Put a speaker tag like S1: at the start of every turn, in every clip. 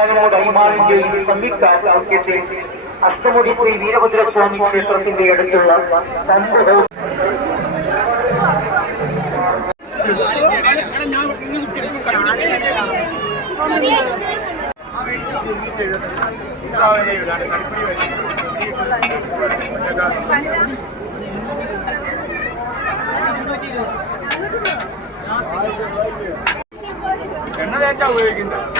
S1: ഭക്തജനങ്ങളോട് അഭിമാനം ചെയ്യും സംയുക്ത സൗഖ്യത്തിൽ അഷ്ടമുടി ശ്രീ വീരഭദ്രസ്വാമി ക്ഷേത്രത്തിന്റെ അടുത്തുള്ള ഹൗസ്
S2: എണ്ണ തേച്ചാ ഉപയോഗിക്കുന്നത്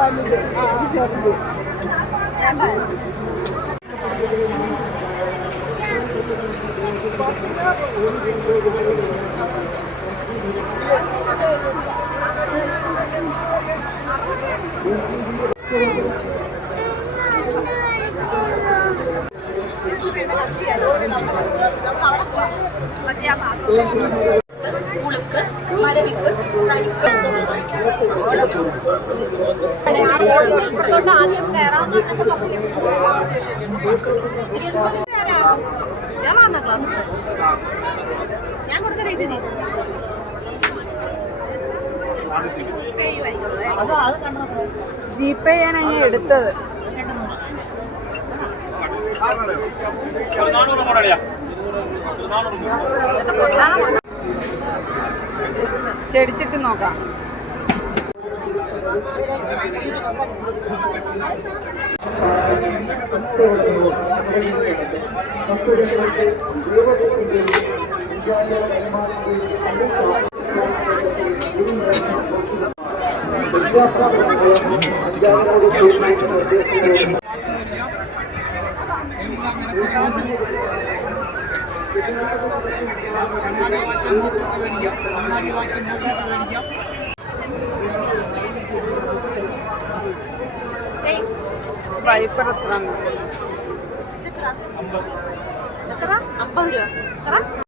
S3: എടുത്താ അത്
S4: ഉളുക്ക് മരവിപ്പ് തരിപ്പ് ആദ്യം കയറാവുന്ന ഞാൻ കൊടുക്കണ ഇത്
S3: ജി പേ ചെയ്യാനാ ഞാൻ എടുത്തത്.
S2: ചെടിച്ചിട്ട് മോഡലിയാ നാനൂറ്
S3: ചെടിച്ചിട്ട് നോക്കാം വൈപ്പർ എത്ര?
S4: അമ്പത് രൂപ